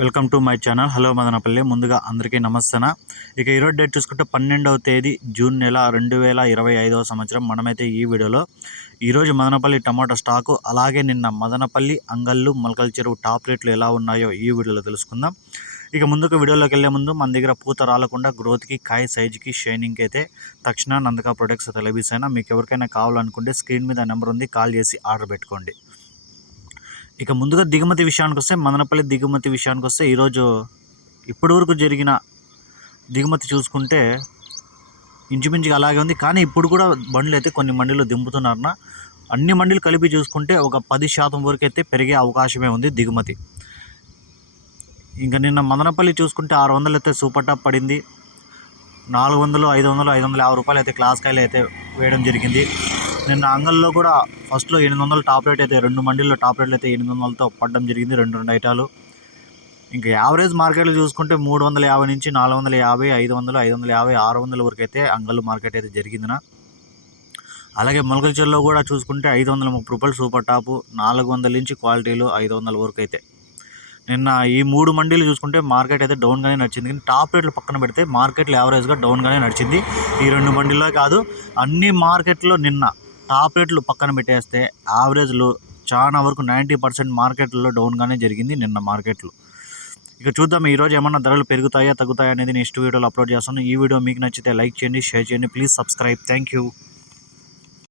Welcome to my channel. Hello Madanapalle. ముందుగా అందరికీ నమస్తన. ఇక ఈరోజు డేట్ చూసుకుంటే పన్నెండవ తేదీ జూన్ నెల రెండు వేల ఇరవై ఐదవ సంవత్సరం. మనమైతే ఈ వీడియోలో ఈరోజు మదనపల్లి టమాటో స్టాకు అలాగే నిన్న మదనపల్లి అంగళ్ళు మొలకల చెరువు టాప్ రేట్లు ఎలా ఉన్నాయో ఈ వీడియోలో తెలుసుకుందాం. ఇక ముందుకు వీడియోలోకి వెళ్ళే ముందు మన దగ్గర పూత రాలకుండా గ్రోత్కి కాయ సైజుకి షైనింగ్కి అయితే తక్షణ నందక ప్రొడక్ట్స్ అయితే లభిస్తాయినా మీకు ఎవరికైనా కావాలనుకుంటే స్క్రీన్ మీద నెంబర్ ఉంది కాల్ చేసి ఆర్డర్ పెట్టుకోండి. ఇక ముందుగా దిగుమతి విషయానికి వస్తే మదనపల్లి దిగుమతి విషయానికి వస్తే ఈరోజు ఇప్పటి వరకు జరిగిన దిగుమతి చూసుకుంటే ఇంచుమించుగా అలాగే ఉంది. కానీ ఇప్పుడు కూడా బండ్లు అయితే కొన్ని మండీలు దింపుతున్నారన్న. అన్ని మండీలు కలిపి చూసుకుంటే ఒక పది శాతం వరకు అయితే పెరిగే అవకాశమే ఉంది దిగుమతి. ఇంకా నిన్న మదనపల్లి చూసుకుంటే ఆరు వందలు అయితే సూపర్ టాప్ పడింది. నాలుగు వందలు ఐదు వందలు ఐదు వందల యాభై రూపాయలు అయితే క్లాస్ కాయలు అయితే వేయడం జరిగింది. నిన్న అంగల్లో కూడా ఫస్ట్లో ఎనిమిది వందలు టాప్ రేట్ అయితే రెండు మండీల్లో టాప్ రేట్లు అయితే ఎనిమిది వందలతో పడడం జరిగింది. రెండు రెండు ఐటాలు ఇంకా యావరేజ్ మార్కెట్లు చూసుకుంటే మూడు వందల యాభై నుంచి నాలుగు వందల యాభై ఐదు వందలు ఐదు వందల యాభై ఆరు వందల వరకు అయితే అంగళ్ళు మార్కెట్ అయితే జరిగిందిన. అలాగే మొలకల్చర్లో కూడా చూసుకుంటే ఐదు వందల ముప్పై రూపాయలు సూపర్ టాపు నాలుగు వందల నుంచి క్వాలిటీలు ఐదు వందల వరకు అయితే. నిన్న ఈ మూడు మండీలు చూసుకుంటే మార్కెట్ అయితే డౌన్గానే నడిచింది. కానీ టాప్ రేట్లు పక్కన పెడితే మార్కెట్లో యావరేజ్గా డౌన్గానే నడిచింది. ఈ రెండు మండీల్లో కాదు అన్ని మార్కెట్లో నిన్న టాప్ రేట్లు పక్కన పెట్టేస్తే యావరేజ్లు చాలా వరకు నైంటీ పర్సెంట్ మార్కెట్లో డౌన్గానే జరిగింది నిన్న మార్కెట్లు. ఇక చూద్దాం ఈరోజు ఏమన్నా ధరలు పెరుగుతాయా తగ్గుతాయా అనేది నెక్స్ట్ వీడియోలో అప్లోడ్ చేస్తాను. ఈ వీడియో మీకు నచ్చితే లైక్ చేయండి షేర్ చేయండి. Please subscribe. Thank you